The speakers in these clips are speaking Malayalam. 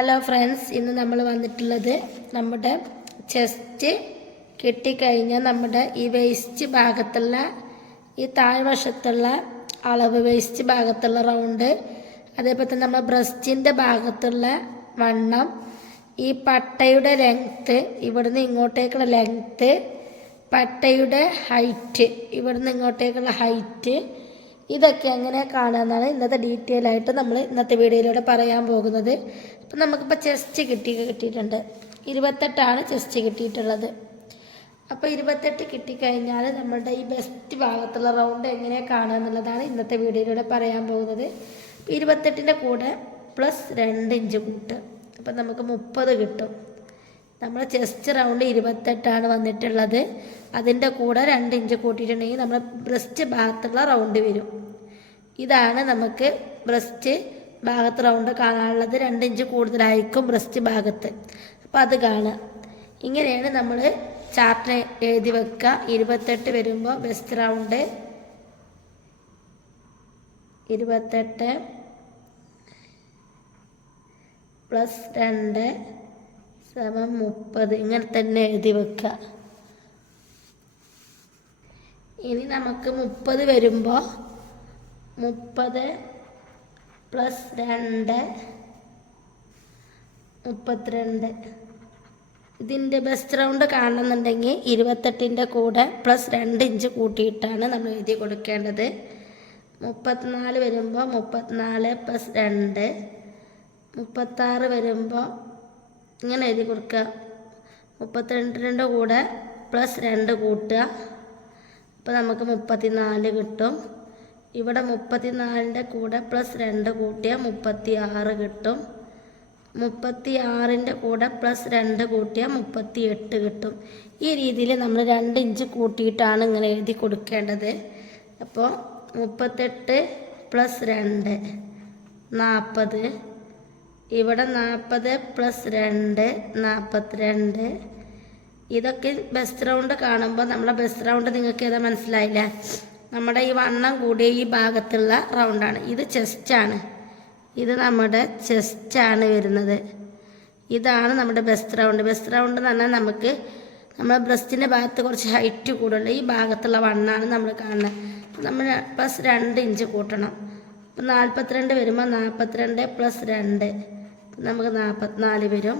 ഹലോ ഫ്രണ്ട്സ് ഇന്ന് നമ്മൾ വന്നിട്ടുള്ളത് നമ്മുടെ ചെസ്റ്റ് കെട്ടിക്കഴിഞ്ഞാൽ നമ്മുടെ ഈ വേസ്റ്റ് ഭാഗത്തുള്ള ഈ താഴ്വശത്തുള്ള അളവ് വേസ്റ്റ് ഭാഗത്തുള്ള റൗണ്ട് അതേപോലെ തന്നെ നമ്മുടെ ബ്രസ്റ്റിന്റെ ഭാഗത്തുള്ള വണ്ണം. ഈ പട്ടയുടെ ലെങ്ത്ത് ഇവിടുന്ന് ഇങ്ങോട്ടേക്കുള്ള ലെങ്ത്ത് പട്ടയുടെ ഹൈറ്റ് ഇവിടുന്ന് ഇങ്ങോട്ടേക്കുള്ള ഹൈറ്റ് ഇതൊക്കെ എങ്ങനെ കാണാമെന്നാണ് ഇന്നത്തെ ഡീറ്റെയിൽ ആയിട്ട് നമ്മൾ ഇന്നത്തെ വീഡിയോയിലൂടെ പറയാൻ പോകുന്നത്. അപ്പം നമുക്കിപ്പോൾ ചെസ്റ്റ് കിട്ടി കിട്ടിയിട്ടുണ്ട്. ഇരുപത്തെട്ടാണ് ചെസ്റ്റ് കിട്ടിയിട്ടുള്ളത്. അപ്പോൾ ഇരുപത്തെട്ട് കിട്ടിക്കഴിഞ്ഞാൽ നമ്മളുടെ ഈ ബെസ്റ്റ് ഭാഗത്തുള്ള റൗണ്ട് എങ്ങനെ കാണുക എന്നുള്ളതാണ് ഇന്നത്തെ വീഡിയോയിലൂടെ പറയാൻ പോകുന്നത്. ഇരുപത്തെട്ടിന്റെ കൂടെ പ്ലസ് രണ്ട് ഇഞ്ച് കൂട്ടുക അപ്പം നമുക്ക് മുപ്പത് കിട്ടും. നമ്മൾ ചെസ്റ്റ് റൗണ്ട് ഇരുപത്തെട്ടാണ് വന്നിട്ടുള്ളത്. അതിന്റെ കൂടെ രണ്ട് ഇഞ്ച് കൂട്ടിയിട്ടുണ്ടെങ്കിൽ നമ്മൾ ബ്രസ്റ്റ് ഭാഗത്തുള്ള റൗണ്ട് വരും. ഇതാണ് നമുക്ക് ബ്രസ്റ്റ് ഭാഗത്ത് റൗണ്ട് കാണാനുള്ളത്. രണ്ട് ഇഞ്ച് കൂടുതലായിരിക്കും ബ്രസ്റ്റ് ഭാഗത്ത്. അപ്പോൾ അത് കാണുക. ഇങ്ങനെയാണ് നമ്മൾ ചാർട്ട് എഴുതി വെക്കുക. ഇരുപത്തെട്ട് വരുമ്പോൾ ബ്രസ്റ്റ് റൗണ്ട് ഇരുപത്തെട്ട് പ്ലസ് രണ്ട് സമം മുപ്പത്. ഇങ്ങനെ തന്നെ എഴുതി വെക്കുക ഇനി നമുക്ക് മുപ്പത് വരുമ്പോൾ മുപ്പത് പ്ലസ് രണ്ട് മുപ്പത്തിരണ്ട്. ഇതിന്റെ ബെസ്റ്റ് റൗണ്ട് കാണുന്നുണ്ടെങ്കിൽ ഇരുപത്തെട്ടിന്റെ കൂടെ പ്ലസ് രണ്ട് ഇഞ്ച് കൂട്ടിയിട്ടാണ് നമ്മൾ എഴുതി കൊടുക്കേണ്ടത്. മുപ്പത്തിനാല് വരുമ്പോൾ മുപ്പത്തിനാല് പ്ലസ് രണ്ട്. മുപ്പത്താറ് വരുമ്പോൾ ഇങ്ങനെ എഴുതി കൊടുക്കുക മുപ്പത്തിരണ്ടിന്റെ കൂടെ പ്ലസ് രണ്ട് കൂട്ടുക. അപ്പോൾ നമുക്ക് മുപ്പത്തിനാല് കിട്ടും. ഇവിടെ മുപ്പത്തിനാലിന്റെ കൂടെ പ്ലസ് രണ്ട് കൂട്ടിയാൽ മുപ്പത്തി ആറ് കിട്ടും. മുപ്പത്തി ആറിന്റെ കൂടെ പ്ലസ് രണ്ട് കൂട്ടിയാൽ മുപ്പത്തി എട്ട് കിട്ടും. ഈ രീതിയിൽ നമ്മൾ രണ്ട് ഇഞ്ച് കൂട്ടിയിട്ടാണ് ഇങ്ങനെ എഴുതി കൊടുക്കേണ്ടത്. അപ്പോൾ മുപ്പത്തെട്ട് പ്ലസ് രണ്ട് നാൽപ്പത് ഇവിടെ നാൽപ്പത് പ്ലസ് രണ്ട് നാൽപ്പത്തിരണ്ട് ഇതൊക്കെ ബെസ്റ്റ് റൗണ്ട് കാണുമ്പോൾ നമ്മളെ ബെസ്റ്റ് റൗണ്ട് നിങ്ങൾക്ക് ഏതാ മനസ്സിലായില്ല? നമ്മുടെ ഈ വണ്ണം കൂടിയ ഈ ഭാഗത്തുള്ള റൗണ്ടാണ് ഇത് ചെസ്റ്റാണ് ഇത് നമ്മുടെ ചെസ്റ്റാണ് വരുന്നത്. ഇതാണ് നമ്മുടെ ബെസ്റ്റ് റൗണ്ട് ബെസ്റ്റ് റൗണ്ട് എന്ന് പറഞ്ഞാൽ നമുക്ക് നമ്മുടെ ബ്രസ്റ്റിന്റെ ഭാഗത്ത് കുറച്ച് ഹൈറ്റ് കൂടുതൽ ഈ ഭാഗത്തുള്ള വണ്ണാണ് നമ്മൾ കാണുന്നത് നമ്മൾ പ്ലസ് രണ്ട് ഇഞ്ച് കൂട്ടണം. അപ്പം നാൽപ്പത്തിരണ്ട് വരുമ്പോൾ നാൽപ്പത്തിരണ്ട് പ്ലസ് രണ്ട്. നമുക്ക് നാൽപ്പത്തിനാല് വരും.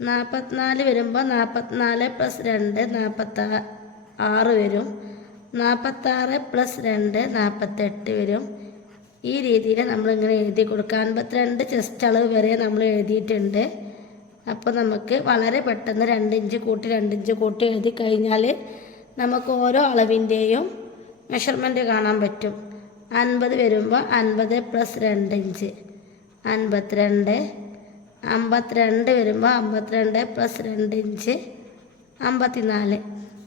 നാൽപ്പത്തിനാല് വരുമ്പോൾ നാൽപ്പത്തിനാല് പ്ലസ് രണ്ട് നാൽപ്പത്തി ആറ് വരും. നാൽപ്പത്താറ് പ്ലസ് രണ്ട് നാൽപ്പത്തെട്ട് വരും. ഈ രീതിയിൽ നമ്മളിങ്ങനെ എഴുതി കൊടുക്കുക. അൻപത്തിരണ്ട് ചെസ്റ്റ് അളവ് വരെ നമ്മൾ എഴുതിയിട്ടുണ്ട്. അപ്പോൾ നമുക്ക് വളരെ പെട്ടെന്ന് രണ്ട് ഇഞ്ച് കൂട്ടി രണ്ട് ഇഞ്ച് കൂട്ടി എഴുതി കഴിഞ്ഞാൽ നമുക്ക് ഓരോ അളവിന്റെയും മെഷർമെന്റ് കാണാൻ പറ്റും. അൻപത് വരുമ്പോൾ അൻപത് പ്ലസ് രണ്ട് ഇഞ്ച്. അൻപത്തിരണ്ട് അമ്പത്തിരണ്ട് വരുമ്പോൾ അമ്പത്തിരണ്ട് പ്ലസ് രണ്ട് ഇഞ്ച് അമ്പത്തിനാല്.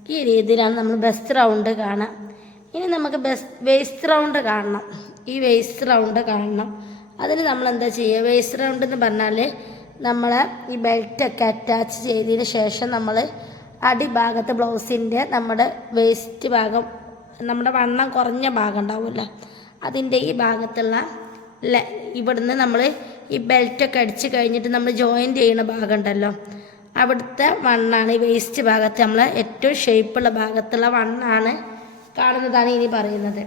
ഈ രീതിയിലാണ് നമ്മൾ ബെസ്റ്റ് റൗണ്ട് കാണാം. ഇനി നമുക്ക് ബെസ് വേസ്റ്റ് റൗണ്ട് കാണണം. ഈ വേസ്റ്റ് റൗണ്ട് കാണണം. അതിന് നമ്മൾ എന്താ ചെയ്യുക വേസ്റ്റ് റൗണ്ട് എന്ന് പറഞ്ഞാൽ നമ്മൾ ഈ ബെൽറ്റൊക്കെ അറ്റാച്ച് ചെയ്തതിന് ശേഷം നമ്മൾ അടിഭാഗത്ത് ബ്ലൗസിന്റെ നമ്മുടെ വേസ്റ്റ് ഭാഗം നമ്മുടെ വണ്ണം കുറഞ്ഞ ഭാഗം ഉണ്ടാവുമല്ലോ? അതിന്റെ ഈ ഭാഗത്തുള്ള ഇവിടുന്ന് നമ്മൾ ഈ ബെൽറ്റൊക്കെ അടിച്ച് കഴിഞ്ഞിട്ട് നമ്മൾ ജോയിന്റ് ചെയ്യുന്ന ഭാഗം ഉണ്ടല്ലോ അവിടുത്തെ വണ്ണാണ് ഈ വേസ്റ്റ് ഭാഗത്ത്. നമ്മൾ ഏറ്റവും ഷേപ്പുള്ള ഭാഗത്തുള്ള വണ്ണാണ് കാണുന്നതാണ് ഇനി പറയുന്നത്.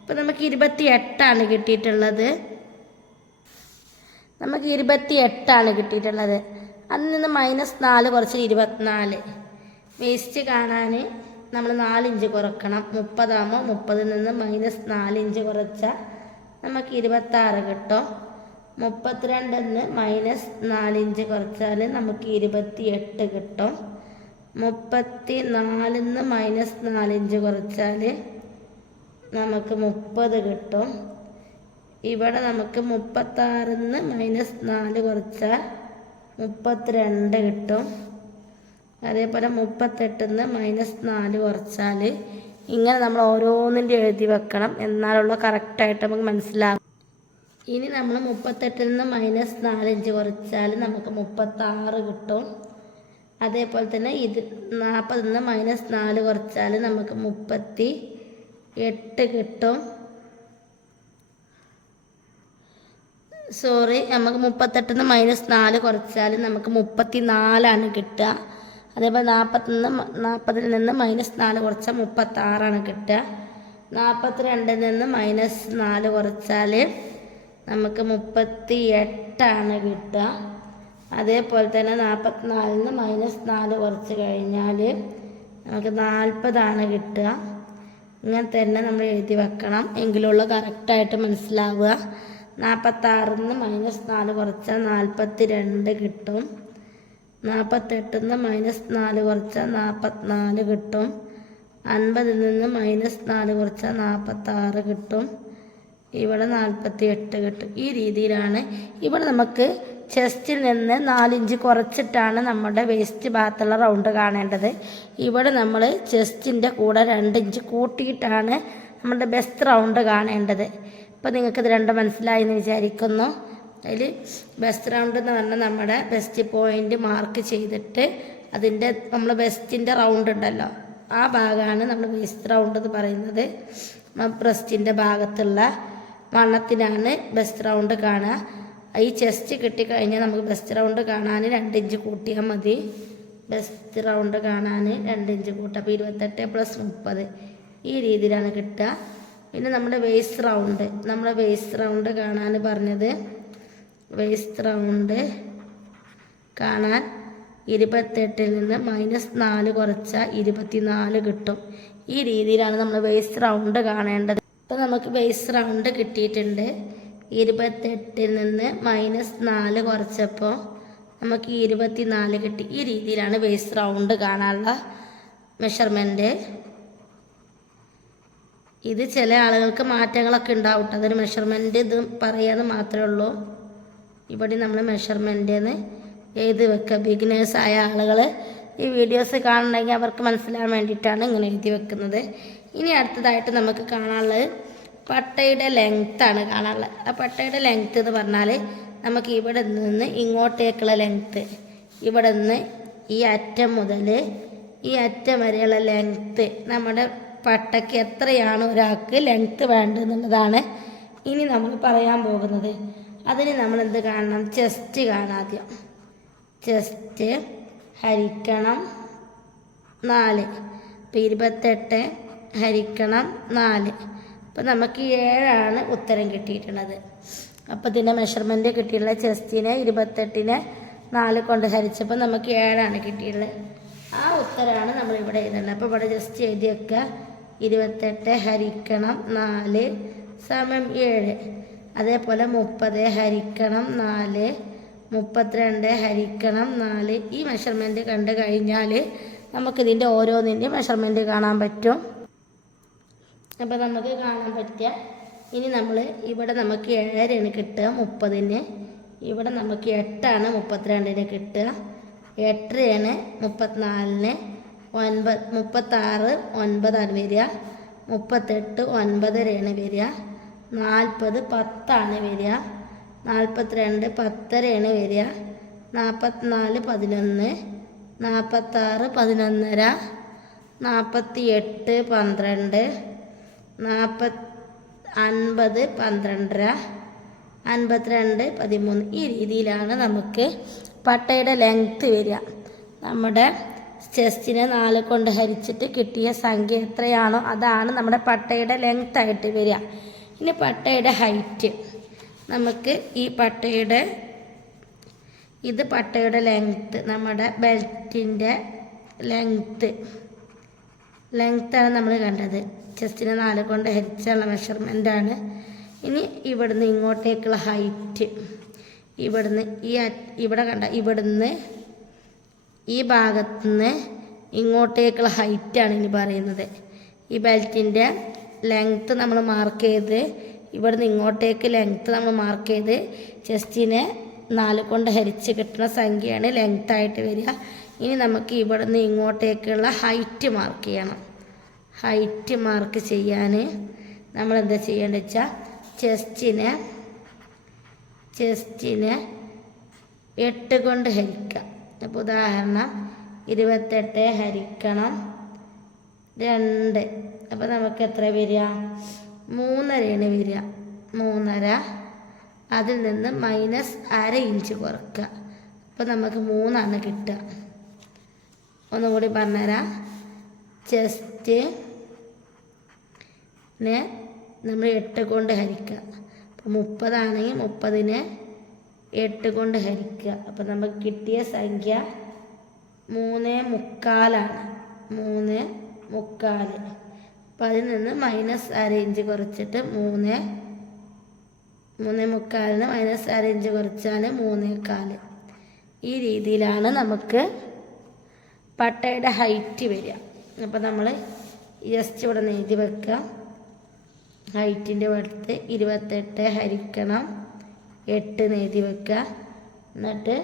ഇപ്പം നമുക്ക് ഇരുപത്തി എട്ടാണ് കിട്ടിയിട്ടുള്ളത്. നമുക്ക് ഇരുപത്തി എട്ടാണ് കിട്ടിയിട്ടുള്ളത്. അതിൽ നിന്ന് മൈനസ് നാല് കുറച്ച് ഇരുപത്തിനാല്. വേസ്റ്റ് കാണാൻ നമ്മൾ നാലിഞ്ച് കുറക്കണം. മുപ്പതാകുമ്പോൾ മുപ്പതിൽ നിന്ന് മൈനസ് നാലിഞ്ച് കുറച്ചാൽ നമുക്ക് ഇരുപത്താറ് കിട്ടും. മുപ്പത്തിരണ്ടിൽ നിന്ന് മൈനസ് നാലിഞ്ച് കുറച്ചാൽ നമുക്ക് ഇരുപത്തി എട്ട് കിട്ടും. മുപ്പത്തി നാലിൽ നിന്ന് മൈനസ് നാലിഞ്ച് കുറച്ചാൽ നമുക്ക് മുപ്പത് കിട്ടും. ഇവിടെ നമുക്ക് മുപ്പത്താറിൽ നിന്ന് മൈനസ് നാല് കുറച്ചാൽ മുപ്പത്തിരണ്ട് കിട്ടും. അതേപോലെ മുപ്പത്തെട്ടിൽ നിന്ന് മൈനസ് നാല് കുറച്ചാൽ ഇങ്ങനെ നമ്മൾ ഓരോന്നിന്റെ എഴുതി വെക്കണം എന്നാലുള്ള കറക്റ്റായിട്ട് നമുക്ക് മനസ്സിലാകും. ഇനി നമ്മൾ മുപ്പത്തെട്ടിൽ നിന്ന് മൈനസ് നാലഞ്ച് കുറച്ചാൽ നമുക്ക് മുപ്പത്താറ് കിട്ടും. അതേപോലെ തന്നെ ഇത് നാൽപ്പതിൽ നിന്ന് മൈനസ് നാല് കുറച്ചാൽ നമുക്ക് മുപ്പത്തി എട്ട് കിട്ടും. സോറി നമുക്ക് മുപ്പത്തെട്ടിൽ നിന്ന് മൈനസ് നാല് കുറച്ചാൽ നമുക്ക് മുപ്പത്തി നാലാണ് കിട്ടുക. അതേപോലെ നാൽപ്പത്തി നിന്ന് നാൽപ്പതിൽ നിന്ന് മൈനസ് നാല് കുറച്ചാൽ മുപ്പത്താറാണ് കിട്ടുക. നാൽപ്പത്തി രണ്ടിൽ നിന്ന് മൈനസ് നാല് കുറച്ചാൽ നമുക്ക് മുപ്പത്തി എട്ടാണ് കിട്ടുക. അതേപോലെ തന്നെ നാൽപ്പത്തിനാലിൽ നിന്ന് മൈനസ് നാല് കുറച്ച് കഴിഞ്ഞാൽ നമുക്ക് നാൽപ്പതാണ് കിട്ടുക. ഇങ്ങനെ തന്നെ നമ്മൾ എഴുതി വെക്കണം. എങ്കിലുള്ള കറക്റ്റായിട്ട് മനസ്സിലാവുക. നാൽപ്പത്താറിൽ നിന്ന് മൈനസ് നാല് കുറച്ചാൽ നാൽപ്പത്തി രണ്ട് കിട്ടും. നാൽപ്പത്തെട്ടിൽ നിന്ന് മൈനസ് നാല് കുറച്ചാൽ നാൽപ്പത്തിനാല് കിട്ടും. അൻപതിൽ നിന്ന് മൈനസ് നാല് കുറച്ചാൽ നാൽപ്പത്താറ് കിട്ടും. ഇവിടെ നാൽപ്പത്തി എട്ട് കിട്ടും. ഈ രീതിയിലാണ് ഇവിടെ നമുക്ക് ചെസ്റ്റിൽ നിന്ന് നാലിഞ്ച് കുറച്ചിട്ടാണ് നമ്മുടെ വേസ്റ്റ് ഭാഗത്തുള്ള റൗണ്ട് കാണേണ്ടത്. ഇവിടെ നമ്മൾ ചെസ്റ്റിന്റെ കൂടെ രണ്ടിഞ്ച് കൂട്ടിയിട്ടാണ് നമ്മുടെ ബെസ്റ്റ് റൗണ്ട് കാണേണ്ടത്. ഇപ്പോൾ നിങ്ങൾക്കിത് രണ്ടും മനസ്സിലായി എന്ന് വിചാരിക്കുന്നു. അതിൽ ബെസ്റ്റ് റൗണ്ട് എന്ന് പറഞ്ഞാൽ നമ്മുടെ ബെസ്റ്റ് പോയിന്റ് മാർക്ക് ചെയ്തിട്ട് അതിന്റെ നമ്മൾ ബെസ്റ്റിന്റെ റൗണ്ട് ഉണ്ടല്ലോ. ആ ഭാഗമാണ് നമ്മൾ ബെസ്റ്റ് റൗണ്ട് എന്ന് പറയുന്നത്. ബ്രസ്റ്റിന്റെ ഭാഗത്തുള്ള വണ്ണത്തിനാണ് ബെസ്റ്റ് റൗണ്ട് കാണുക. ഈ ചെസ്റ്റ് കിട്ടിക്കഴിഞ്ഞാൽ നമുക്ക് ബെസ്റ്റ് റൗണ്ട് കാണാൻ രണ്ട് ഇഞ്ച് കൂട്ടിയാൽ മതി. ബെസ്റ്റ് റൗണ്ട് കാണാൻ രണ്ട് ഇഞ്ച് കൂട്ടുക. അപ്പോൾ ഇരുപത്തെട്ട് പ്ലസ് മുപ്പത്. ഈ രീതിയിലാണ് കിട്ടുക. പിന്നെ നമ്മുടെ വേസ്റ്റ് റൗണ്ട് നമ്മുടെ വേസ്റ്റ് റൗണ്ട് കാണാൻ പറഞ്ഞത് വേസ്റ്റ് റൗണ്ട് കാണാൻ ഇരുപത്തെട്ടിൽ നിന്ന് മൈനസ് നാല് കുറച്ചാൽ ഇരുപത്തിനാല് കിട്ടും. ഈ രീതിയിലാണ് നമ്മൾ വേസ്റ്റ് റൗണ്ട് കാണേണ്ടത്. ഇപ്പം നമുക്ക് വേസ്റ്റ് റൗണ്ട് കിട്ടിയിട്ടുണ്ട്. ഇരുപത്തെട്ടിൽ നിന്ന് മൈനസ് നാല് കുറച്ചപ്പോൾ നമുക്ക് ഇരുപത്തിനാല് കിട്ടി. ഈ രീതിയിലാണ് വേസ്റ്റ് റൗണ്ട് കാണാനുള്ള മെഷർമെന്റ് ഇത് ചില ആളുകൾക്ക് മാറ്റങ്ങളൊക്കെ ഉണ്ടാവും. അതൊരു മെഷർമെന്റ് ഇത് പറയാമെന്ന് മാത്രമേ ഉള്ളൂ. ഇവിടെ നമ്മൾ മെഷർമെന്റിന്ന് എഴുതി വെക്കുക. ബിഗിനേഴ്സ് ആയ ആളുകൾ ഈ വീഡിയോസ് കാണണമെങ്കിൽ അവർക്ക് മനസ്സിലാൻ വേണ്ടിയിട്ടാണ് ഇങ്ങനെ എഴുതി വെക്കുന്നത്. ഇനി അടുത്തതായിട്ട് നമുക്ക് കാണാനുള്ളത് പട്ടയുടെ ലെങ്ത്താണ് കാണാനുള്ളത്. ആ പട്ടയുടെ ലെങ്ത്ത് എന്ന് പറഞ്ഞാൽ നമുക്ക് ഇവിടെ നിന്ന് ഇങ്ങോട്ടേക്കുള്ള ലെങ്ത്ത് ഇവിടെ നിന്ന് ഈ അറ്റം മുതൽ ഈ അറ്റം വരെയുള്ള ലെങ്ത്ത് നമ്മുടെ പട്ടയ്ക്ക് എത്രയാണ് ഒരാൾക്ക് ലെങ്ത്ത് വേണ്ടതെന്നുള്ളതാണ് ഇനി നമ്മൾ പറയാൻ പോകുന്നത്. അതിന് നമ്മൾ എന്ത് കാണണം? ചെസ്റ്റ് കാണാം ആദ്യം. ചെസ്റ്റ് ഹരിക്കണം നാല്. അപ്പം ഇരുപത്തെട്ട് ഹരിക്കണം നാല്. അപ്പം നമുക്ക് ഏഴാണ് ഉത്തരം കിട്ടിയിട്ടുള്ളത്. അപ്പം ഇതിന്റെ മെഷർമെന്റ് കിട്ടിയിട്ടുള്ള ചെസ്റ്റിനെ ഇരുപത്തെട്ടിനെ നാല് കൊണ്ട് ഹരിച്ചപ്പോൾ നമുക്ക് ഏഴാണ് കിട്ടിയിട്ടുള്ളത്. ആ ഉത്തരമാണ് നമ്മൾ ഇവിടെ എഴുതുന്നത് അപ്പോൾ ഇവിടെ ജസ്റ്റ് എഴുതി വെക്കുക ഇരുപത്തെട്ട് ഹരിക്കണം നാല് സമം ഏഴ്. അതേപോലെ മുപ്പത് ഹരിക്കണം നാല് മുപ്പത്തിരണ്ട് ഹരിക്കണം നാല്. ഈ മെഷർമെന്റ് കണ്ടു കഴിഞ്ഞാൽ നമുക്കിതിന്റെ ഓരോന്നിന്റെ മെഷർമെന്റ് കാണാൻ പറ്റും. അപ്പോൾ നമുക്ക് കാണാൻ പറ്റുക ഇനി നമ്മൾ ഇവിടെ നമുക്ക് ഏഴരയാണ് കിട്ടുക മുപ്പതിന്. ഇവിടെ നമുക്ക് എട്ടാണ് മുപ്പത്തിരണ്ടിന് കിട്ടുക. എട്ടരയാണ് മുപ്പത്തിനാലിന്. ഒൻപത് മുപ്പത്താറ് ഒൻപതാണ് വരിക. മുപ്പത്തെട്ട് ഒൻപതരയാണ് വരിക. നാൽപ്പത് പത്താണ് വരിക. നാൽപ്പത്തിരണ്ട് പത്തരയാണ് വരിക. നാൽപ്പത്തിനാല് പതിനൊന്ന്. നാൽപ്പത്താറ് പതിനൊന്നര. നാൽപ്പത്തി എട്ട് പന്ത്രണ്ട്. നാൽപ്പത് അൻപത് പന്ത്രണ്ടര. അൻപത്തിരണ്ട് പതിമൂന്ന്. ഈ രീതിയിലാണ് നമുക്ക് പട്ടയുടെ ലെങ്ത്ത് വരിക. നമ്മുടെ ചെസ്റ്റിനെ നാല് കൊണ്ട് ഹരിച്ചിട്ട് കിട്ടിയ സംഖ്യ എത്രയാണോ അതാണ് നമ്മുടെ പട്ടയുടെ ലെങ്ത് ആയിട്ട് വരിക. ഇനി പട്ടയുടെ ഹൈറ്റ് നമുക്ക് ഈ പട്ടയുടെ ഇത് പട്ടയുടെ ലെങ്ത്ത് നമ്മുടെ ബെൽറ്റിന്റെ ലെങ്ത്ത് ലെങ്ത്താണ് നമ്മൾ കണ്ടത്. ചെസ്റ്റിനെ നാല് കൊണ്ട് ഹരിച്ചുള്ള മെഷർമെന്റാണ് ഇനി ഇവിടുന്ന് ഇങ്ങോട്ടേക്കുള്ള ഹൈറ്റ് ഇവിടുന്ന് ഈ ഇവിടെ കണ്ട ഇവിടുന്ന് ഈ ഭാഗത്തുനിന്ന് ഇങ്ങോട്ടേക്കുള്ള ഹൈറ്റാണ് ഇനി പറയുന്നത്. ഈ ബെൽറ്റിന്റെ ലെങ്ത്ത് നമ്മൾ മാർക്ക് ചെയ്ത് ഇവിടുന്ന് ഇങ്ങോട്ടേക്ക് ലെങ്ത്ത് നമ്മൾ മാർക്ക് ചെയ്ത് ചെസ്റ്റിനെ നാല് കൊണ്ട് ഹരിച്ച് കിട്ടുന്ന സംഖ്യയാണ് ലെങ്ത് ആയിട്ട് വരിക. ഇനി നമുക്ക് ഇവിടുന്ന് ഇങ്ങോട്ടേക്കുള്ള ഹൈറ്റ് മാർക്ക് ചെയ്യണം. ഹൈറ്റ് മാർക്ക് ചെയ്യാൻ നമ്മൾ എന്താ ചെയ്യേണ്ടത് വെച്ചാൽ ചെസ്റ്റിനെ ചെസ്റ്റിനെ എട്ട് കൊണ്ട് ഹരിക്കാം അപ്പോൾ ഉദാഹരണം ഇരുപത്തെട്ട് ഹരിക്കണം രണ്ട് അപ്പോൾ നമുക്ക് എത്ര വരിക? മൂന്നരയാണ് വരിക. മൂന്നര. അതിൽ നിന്ന് മൈനസ് അര ഇഞ്ച് കുറക്കുക. അപ്പോൾ നമുക്ക് മൂന്നാണ് കിട്ടുക. ഒന്നുകൂടി പറഞ്ഞുതരാം. ചെസ്റ്റ് നെ നമ്മൾ എട്ട് കൊണ്ട് ഹരിക്കുക. അപ്പോൾ മുപ്പതാണെങ്കിൽ മുപ്പതിനെ എട്ട് കൊണ്ട് ഹരിക്കുക. അപ്പോൾ നമുക്ക് കിട്ടിയ സംഖ്യ മൂന്ന് മുക്കാലാണ്. മൂന്ന് മുക്കാൽ അപ്പോൾ അതിൽ നിന്ന് മൈനസ് അര ഇഞ്ച് കുറച്ചിട്ട് മൂന്ന്. മൂന്ന് മുക്കാലിന് മൈനസ് അര ഇഞ്ച് കുറച്ചാൽ മൂന്നേക്കാൽ ഈ രീതിയിലാണ് നമുക്ക് പട്ടയുടെ ഹൈറ്റ് വരിക. അപ്പോൾ നമ്മൾ ജസ്റ്റ് ഇവിടെ നെയ്തി വെക്കുക. ഹൈറ്റിന്റെ അടുത്ത് ഇരുപത്തെട്ട് ഹരിക്കണം. എട്ട് നെയ്തി വെക്കുക. എന്നിട്ട്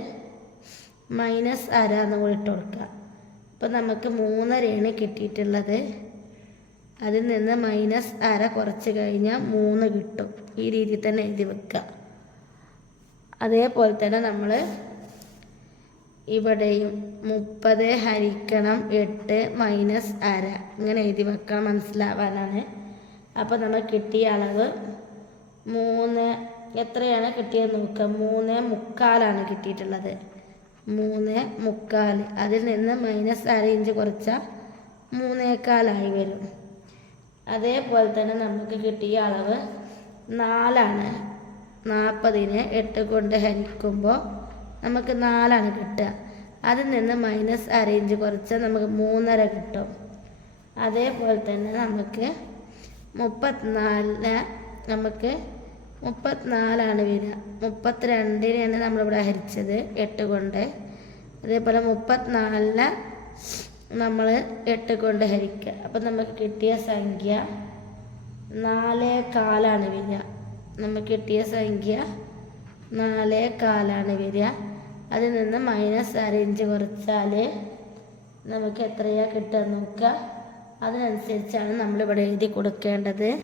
മൈനസ് അര എന്ന് കൂടി ഇട്ട് കൊടുക്കുക. അപ്പോൾ നമുക്ക് മൂന്നരയാണ് കിട്ടിയിട്ടുള്ളത്. അതിൽ നിന്ന് മൈനസ് അര കുറച്ച് കഴിഞ്ഞാൽ മൂന്ന് കിട്ടും. ഈ രീതിയിൽ തന്നെ എഴുതി വെക്കുക അതേപോലെ തന്നെ നമ്മൾ ഇവിടെയും മുപ്പത് ഹരിക്കണം എട്ട് മൈനസ് അര. ഇങ്ങനെ എഴുതി വെക്കണം മനസ്സിലാവാനാണ്. അപ്പോൾ നമ്മൾ കിട്ടിയ അളവ് മൂന്ന്. എത്രയാണ് കിട്ടിയത് നോക്കുക മൂന്ന് മുക്കാലാണ് കിട്ടിയിട്ടുള്ളത്. മൂന്ന് മുക്കാൽ അതിൽ നിന്ന് മൈനസ് അര ഇഞ്ച് കുറച്ചാൽ മൂന്നേക്കാലായി വരും. അതേപോലെ തന്നെ നമുക്ക് കിട്ടിയ അളവ് നാലാണ്. നാൽപ്പതിനെ എട്ട് കൊണ്ട് ഹരിക്കുമ്പോൾ നമുക്ക് നാലാണ് കിട്ടുക. അതിൽ നിന്ന് മൈനസ് അറേഞ്ച് കുറച്ച് നമുക്ക് മൂന്നര കിട്ടും. അതേപോലെ തന്നെ നമുക്ക് മുപ്പത്തിനാലിന് നമുക്ക് മുപ്പത്തിനാലാണ് വരിക. മുപ്പത്തിരണ്ടിനെയാണ് നമ്മളിവിടെ ഹരിച്ചത് എട്ട് കൊണ്ട്. അതേപോലെ മുപ്പത്തിനാലിന് നമ്മൾ എട്ട് കൊണ്ട് ഹരിക്കുക. അപ്പം നമുക്ക് കിട്ടിയ സംഖ്യ നാലേ കാലാണ് വരിക. നമുക്ക് കിട്ടിയ സംഖ്യ നാലേ കാലാണ് വരിക. അതിൽ നിന്ന് മൈനസ് അരഞ്ച് കുറച്ചാൽ നമുക്ക് എത്രയാ കിട്ടുക നോക്കുക. അതിനനുസരിച്ചാണ് നമ്മളിവിടെ എഴുതി കൊടുക്കേണ്ടത്.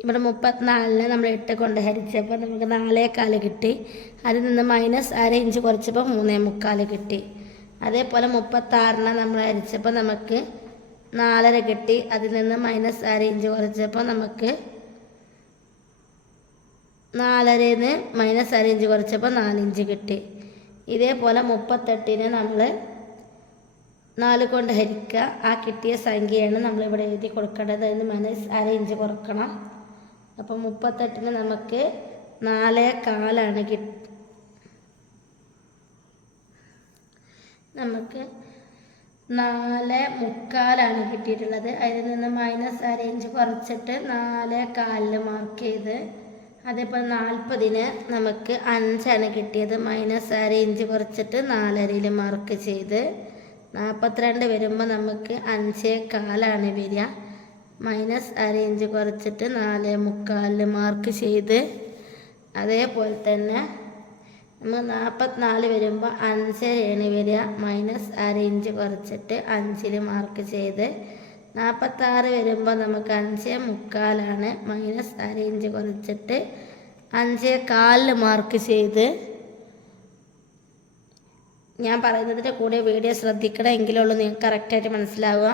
ഇവിടെ മുപ്പത്തിനാലിന് നമ്മൾ എട്ട് കൊണ്ട് ഹരിച്ചപ്പോൾ നമുക്ക് നാലേ കാൽ കിട്ടി. അതിൽ നിന്ന് മൈനസ് അര ഇഞ്ച് കുറച്ചപ്പോൾ മൂന്നേ മുക്കാൽ കിട്ടി. അതേപോലെ മുപ്പത്താറിന് നമ്മൾ ഹരിച്ചപ്പോൾ നമുക്ക് നാലര കിട്ടി അതിൽ നിന്ന് മൈനസ് അര ഇഞ്ച് കുറച്ചപ്പോൾ നമുക്ക് നാലരന്ന് മൈനസ് അര ഇഞ്ച് കുറച്ചപ്പോൾ നാലിഞ്ച് കിട്ടി. ഇതേപോലെ മുപ്പത്തെട്ടിന് നമ്മൾ നാല് കൊണ്ട് ഹരിക്കുക. ആ കിട്ടിയ സംഖ്യയാണ് നമ്മളിവിടെ എഴുതി കൊടുക്കേണ്ടത്. അതിന് മൈനസ് അര ഇഞ്ച് കുറക്കണം. അപ്പോൾ മുപ്പത്തെട്ടിന് നമുക്ക് നാലേ കാലാണ് കിട്ടി നമുക്ക് നാല് മുക്കാലാണ് കിട്ടിയിട്ടുള്ളത്. അതിൽ നിന്ന് മൈനസ് അരേഞ്ച് കുറച്ചിട്ട് നാല് കാലിൽ മാർക്ക് ചെയ്ത് അതേപോലെ നാൽപ്പതിന് നമുക്ക് അഞ്ചാണ് കിട്ടിയത്. മൈനസ് അരേഞ്ച് കുറച്ചിട്ട് നാലരയിൽ മാർക്ക് ചെയ്ത് നാൽപ്പത്തിരണ്ട് വരുമ്പോൾ നമുക്ക് അഞ്ചേ കാലാണ് വരിക. മൈനസ് അരേഞ്ച് കുറച്ചിട്ട് നാല് മുക്കാലിൽ മാർക്ക് ചെയ്ത് അതേപോലെ തന്നെ നമ്മൾ നാൽപ്പത്തിനാല് വരുമ്പോൾ അഞ്ച് അഞ്ചരയാണ് വരിക മൈനസ് അര ഇഞ്ച് കുറച്ചിട്ട് അഞ്ചിൽ മാർക്ക് ചെയ്ത് നാൽപ്പത്താറ് വരുമ്പോൾ നമുക്ക് അഞ്ച് മുക്കാലാണ് മൈനസ് അര ഇഞ്ച് കുറച്ചിട്ട് അഞ്ച് കാലിൽ മാർക്ക് ചെയ്ത് ഞാൻ പറയുന്നതിന്റെ കൂടെ വീഡിയോ ശ്രദ്ധിക്കണം എങ്കിലുള്ളൂ നിങ്ങൾക്ക് കറക്റ്റായിട്ട് മനസ്സിലാവുക.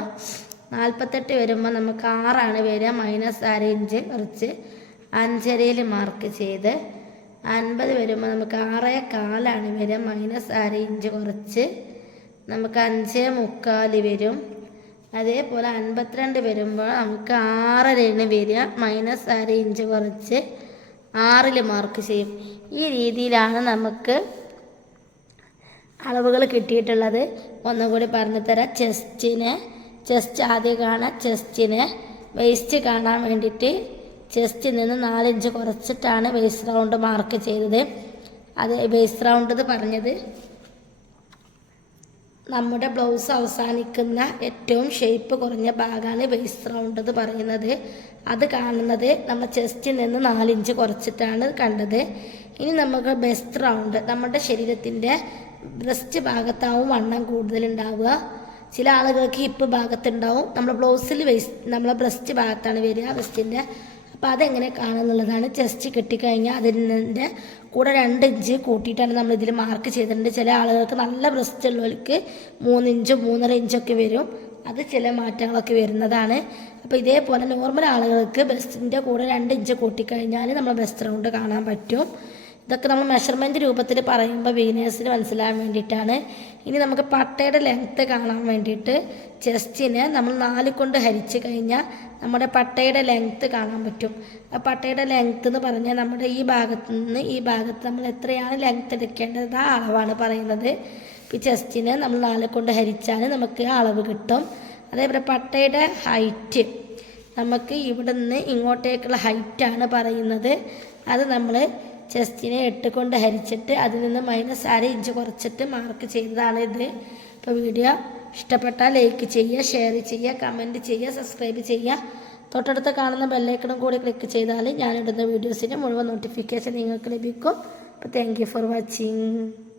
നാൽപ്പത്തെട്ട് വരുമ്പോൾ നമുക്ക് ആറാണ് വരിക മൈനസ് അര ഇഞ്ച് കുറച്ച് അഞ്ചരയിൽ മാർക്ക് ചെയ്ത് അൻപത് വരുമ്പോൾ നമുക്ക് ആറേ കാലാണ് വരിക. മൈനസ് അര ഇഞ്ച് കുറച്ച്. നമുക്ക് അഞ്ചേ മുക്കാൽ വരും. അതേപോലെ അൻപത്തിരണ്ട് വരുമ്പോൾ നമുക്ക് ആറരയാണ് വരിക. മൈനസ് അര ഇഞ്ച് കുറച്ച്. ആറിൽ മാർക്ക് ചെയ്യും. ഈ രീതിയിലാണ് നമുക്ക് അളവുകൾ കിട്ടിയിട്ടുള്ളത്. ഒന്നുകൂടി പറഞ്ഞു തരാം. ചെസ്റ്റിന് ചെസ്റ്റ് ആദ്യം കാണാം. ചെസ്റ്റിന് വേസ്റ്റ് കാണാൻ വേണ്ടിയിട്ട് ചെസ്റ്റിൽ നിന്ന് നാലിഞ്ച് കുറച്ചിട്ടാണ് ബേസ് റൗണ്ട് മാർക്ക് ചെയ്തത്. അത് ബേസ് റൗണ്ട് പറഞ്ഞത് നമ്മുടെ ബ്ലൗസ് അവസാനിക്കുന്ന ഏറ്റവും ഷേപ്പ് കുറഞ്ഞ ഭാഗമാണ് ബേസ് റൗണ്ട് എന്ന് പറയുന്നത്. അത് കാണുന്നത് നമ്മൾ ചെസ്റ്റിൽ നിന്ന് നാലിഞ്ച് കുറച്ചിട്ടാണ് കണ്ടത്. ഇനി നമുക്ക് ബെസ്റ്റ് റൗണ്ട് നമ്മുടെ ശരീരത്തിന്റെ ബ്രസ്റ്റ് ഭാഗത്താവും വണ്ണം കൂടുതലുണ്ടാവുക. ചില ആളുകൾക്ക് ഹിപ്പ് ഭാഗത്തുണ്ടാവും. നമ്മുടെ ബ്ലൗസിൽ വേസ്റ്റ് നമ്മളെ ബ്രസ്റ്റ് ഭാഗത്താണ് വരിക. ബ്രസ്റ്റിന്റെ അപ്പോൾ അതെങ്ങനെ കാണുന്നുള്ളതാണ് ചെസ്റ്റ് കെട്ടിക്കഴിഞ്ഞാൽ അതിന്റെ കൂടെ രണ്ട് ഇഞ്ച് കൂട്ടിയിട്ടാണ് നമ്മൾ ഇതിൽ മാർക്ക് ചെയ്തിട്ടുണ്ട്. ചില ആളുകൾക്ക് നല്ല ബ്രസ്റ്റ് ഉള്ളവർക്ക് മൂന്ന് ഇഞ്ച് മൂന്നര ഇഞ്ചൊക്കെ വരും. അത് ചില മാറ്റങ്ങളൊക്കെ വരുന്നതാണ്. അപ്പോൾ ഇതേപോലെ നോർമൽ ആളുകൾക്ക് ബ്രസ്റ്റിന്റെ കൂടെ രണ്ട് ഇഞ്ച് കൂട്ടിക്കഴിഞ്ഞാൽ നമ്മൾ ബ്രസ്റ്റ് റൗണ്ട് കാണാൻ പറ്റും. ഇതൊക്കെ നമ്മൾ മെഷർമെന്റ് രൂപത്തിൽ പറയുമ്പോൾ ബിഗിനേഴ്സിന് മനസ്സിലാകാൻ വേണ്ടിയിട്ടാണ്. ഇനി നമുക്ക് പട്ടയുടെ ലെങ്ത്ത് കാണാൻ വേണ്ടിയിട്ട് ചെസ്റ്റിനെ നമ്മൾ നാല് കൊണ്ട് ഹരിച്ചു കഴിഞ്ഞാൽ നമ്മുടെ പട്ടയുടെ ലെങ്ത്ത് കാണാൻ പറ്റും. പട്ടയുടെ ലെങ്ത്ത് എന്ന് പറഞ്ഞാൽ നമ്മുടെ ഈ ഭാഗത്ത് നിന്ന് ഈ ഭാഗത്ത് നമ്മൾ എത്രയാണ് ലെങ്ത്ത് എടുക്കേണ്ടത്? ആ അളവാണ് പറയുന്നത്. ഇപ്പോൾ ചെസ്റ്റിനെ നമ്മൾ നാല് കൊണ്ട് ഹരിച്ചാൽ നമുക്ക് അളവ് കിട്ടും. അതേപോലെ പട്ടയുടെ ഹൈറ്റ് നമുക്ക് ഇവിടെ നിന്ന് ഇങ്ങോട്ടേക്കുള്ള ഹൈറ്റാണ് പറയുന്നത്. അത് നമ്മൾ ചെസ്റ്റിനെ എട്ട് കൊണ്ട് ഹരിച്ചിട്ട് അതിൽ നിന്ന് മൈനസ് അര ഇഞ്ച് കുറച്ചിട്ട് മാർക്ക് ചെയ്തതാണ് ഇത്. അപ്പോൾ വീഡിയോ ഇഷ്ടപ്പെട്ടാൽ ലൈക്ക് ചെയ്യുക ഷെയർ ചെയ്യുക കമന്റ് ചെയ്യുക സബ്സ്ക്രൈബ് ചെയ്യുക. തൊട്ടടുത്ത് കാണുന്ന ബെല്ലൈക്കണും കൂടി ക്ലിക്ക് ചെയ്താൽ ഞാനിടുന്ന വീഡിയോസിന് മുഴുവൻ നോട്ടിഫിക്കേഷൻ നിങ്ങൾക്ക് ലഭിക്കും. അപ്പോൾ താങ്ക് ഫോർ വാച്ചിങ്